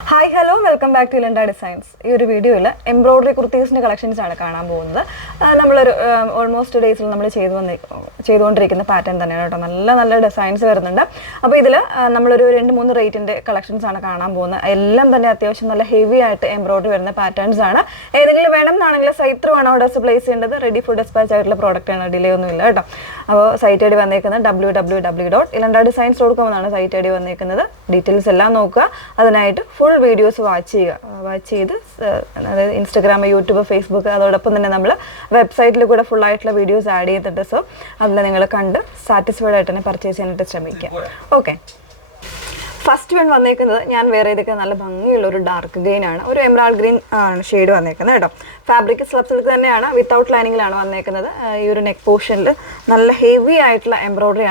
Hi, hello, welcome back to Ilanda Designs. In this video, embroidery kurtis collections are almost 2 days we have pattern. Designs. So, we have rate collections. Heavy embroidery patterns. Ready for dispatch product. Site www.ilandadesigns.com. Details full videos watch Instagram, YouTube, Facebook, website full videos add so satisfied purchase okay. First one I will dark green and emerald green shade. Fabric is without lining. Neck portion heavy embroidery.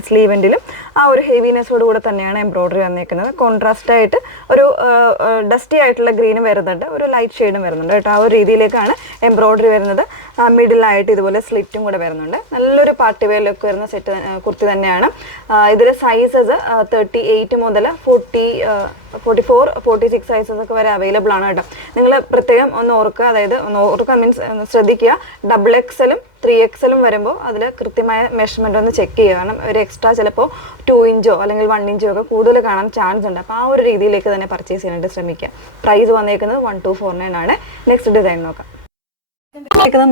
Sleeve and heaviness embroidery. Contrast dusty green light shade. Embroidery middle light slit. Party wear look set sizes 38 model 40 44 46 sizes available ആണ് ട്ടോ നിങ്ങൾ പ്രത്യേകം ഒന്ന് ഓർക്കുക അതായത് ഓർക്കുക means ശ്രദ്ധിക്കുക double എക്സലും 3XL വരുമ്പോൾ അതിൽ കൃത്യമായ മെഷർമെന്റ് ഒന്ന് ചെക്ക് ചെയ്യുക കാരണം ഒരു എക്സ്ട്രാ ചിലപ്പോൾ 2 ഇഞ്ചോ അല്ലെങ്കിൽ 1 ഇഞ്ചോ ഒക്കെ കൂടുതൽ കാണാൻ ചാൻസ് ഉണ്ട് അപ്പോൾ ആ ഒരു രീതിയിലേക്ക് തന്നെ പർച്ചേസ് ചെയ്യാനായിട്ട് ശ്രമിക്കുക പ്രൈസ് വന്നേക്കുന്നത് 1249 ആണ് നെക്സ്റ്റ് ഡിസൈൻ നോക്കാം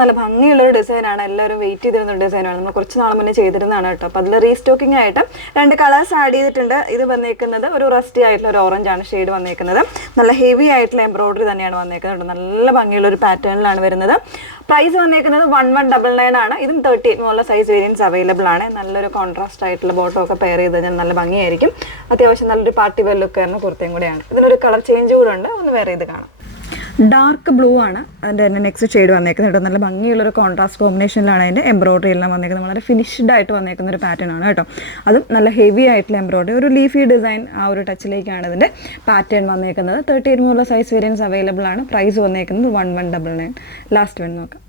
നല്ല ഭംഗിയുള്ള ഒരു ഡിസൈൻ ആണ് എല്ലാവരും വെയിറ്റ് ചെയ്തിരുന്ന ഡിസൈൻ ആണ് നമ്മൾ കുറച്ച് നാൾ മുന്നേ ചെയ്തിരുന്നതാണ് കേട്ടോ അപ്പോൾ അതിൽ റീസ്റ്റോക്കിംഗ് ആയിട്ട് രണ്ട് കളേഴ്സ് ആഡ് ചെയ്തിട്ടുണ്ട് ഇത് വന്നേക്കുന്നത് ഒരു റസ്റ്റി ആയിട്ടുള്ള ഒരു ഓറഞ്ച് ആണ് ഷെയ്ഡ് വന്നേക്കുന്നത് നല്ല ഹെവി ആയിട്ടുള്ള എംബ്രോയിഡറി തന്നെയാണ് വന്നേക്കുന്നത് നല്ല ഭംഗിയുള്ള ഒരു പാറ്റേണിലാണ് വരുന്നത് പ്രൈസ് വന്നേക്കുന്നത് 1199 ആണ് ഇതും 38 മുതലുള്ള സൈസ് വേരിയൻസ് അവൈലബിൾ ആണ് നല്ലൊരു കോൺട്രാസ്റ്റ് ആയിട്ടുള്ള ബോട്ടോ ഒക്കെ പെയർ ചെയ്ത് കഴിഞ്ഞാൽ നല്ല ഭംഗിയായിരിക്കും അത്യാവശ്യം നല്ലൊരു പാർട്ടി വെയർ ലുക്ക് ആയിരുന്ന കുർത്തയും കൂടെയാണ് ഇതിനൊരു കളർ ചേഞ്ച് കൂടെ ഉണ്ട് ഒന്ന് വേറെ ചെയ്ത് കാണാം dark blue ആണ് അതിന്റെ നെക്സ്റ്റ് ഷെയ്ഡ് വന്നേക്കുന്നത് നല്ല ഭംഗിയുള്ള ഒരു കോൺട്രാസ്റ്റ് കോമ്പിനേഷനിലാണ് അതിന്റെ എംബ്രോയിഡറി എല്ലാം വന്നേക്കുന്നത് വളരെ ഫിനിഷ്ഡ് ആയിട്ട് വന്നേക്കുന്ന ഒരു പാറ്റേൺ ആണ് കേട്ടോ അതും നല്ല ഹെവി ആയിട്ടുള്ള എംബ്രോയിഡറി ഒരു ലീഫി ഡിസൈൻ ആ ഒരു ടച്ചിലേക്കാണ് ഇതിന്റെ പാറ്റേൺ വന്നേക്കുന്നത് 38 മുതലുള്ള സൈസ് വേരിയൻസ് അവൈലബിൾ ആണ് പ്രൈസ് വന്നേക്കുന്നത് 1199 ലാസ്റ്റ് വൺ നോക്കാം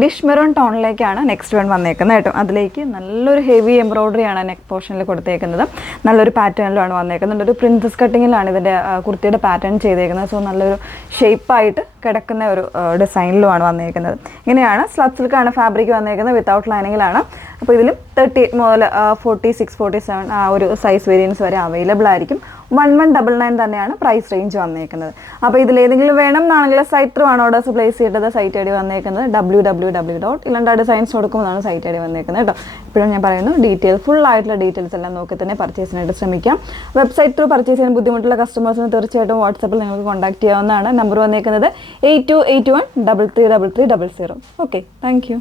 ഡിഷ് മെറൂൺ ടോണിലേക്കാണ് നെക്സ്റ്റ് വൺ വന്നേക്കുന്നത് കേട്ടോ അതിലേക്ക് നല്ലൊരു ഹെവി എംബ്രോയിഡറി ആണ് നെക്ക് പോർഷനിൽ കൊടുത്തേക്കുന്നത് നല്ലൊരു പാറ്റേണിലാണ് വന്നേക്കുന്നത് ഒരു പ്രിൻസസ് കട്ടിങ്ങിലാണ് ഇതിൻ്റെ കുർത്തിയുടെ പാറ്റേൺ ചെയ്തേക്കുന്നത് സോ നല്ലൊരു ഷേപ്പായിട്ട് കിടക്കുന്ന ഒരു ഡിസൈനിലുമാണ് വന്നേക്കുന്നത് ഇങ്ങനെയാണ് സ്ലബ് സിൽക്കാണ് ഫാബ്രിക് വന്നേക്കുന്നത് വിത്തൗട്ട് ലൈനിങ്ങിലാണ് അപ്പോൾ ഇതിലും 38 മുതൽ 46 47 ആ ഒരു സൈസ് വേരിയൻസ് വരെ അവൈലബിൾ ആയിരിക്കും 1199 തന്നെയാണ് പ്രൈസ് റേഞ്ച് വന്നേക്കുന്നത് അപ്പോൾ ഇതിലേതെങ്കിലും വേണം എന്നാണെങ്കിൽ സൈറ്റ് ത്രൂ ആണ് ഓർഡേഴ്സ് പ്ലേസ് ചെയ്യേണ്ടത് സൈറ്റ് ഐ ഡി വന്നേക്കുന്നത് www.ilandadesigns.com എന്നാണ് സൈറ്റ് ഐ ഡി വന്നേക്കുന്നത് കേട്ടോ ഇപ്പോഴും ഞാൻ പറയുന്നു ഫുൾ ആയിട്ടുള്ള ഡീറ്റെയിൽസ് എല്ലാം നോക്കി തന്നെ പർച്ചേസിനായിട്ട് ശ്രമിക്കാം വെബ്സൈറ്റ് ത്രൂ പർച്ചേസ് ചെയ്യാൻ ബുദ്ധിമുട്ടുള്ള കസ്റ്റമേഴ്സിന് തീർച്ചയായിട്ടും വാട്സാപ്പിൽ നിങ്ങൾക്ക് കോൺടാക്ട് ചെയ്യാവുന്നതാണ് നമ്പർ വന്നേക്കുന്നത് 8281 333300 ഓക്കെ താങ്ക് യു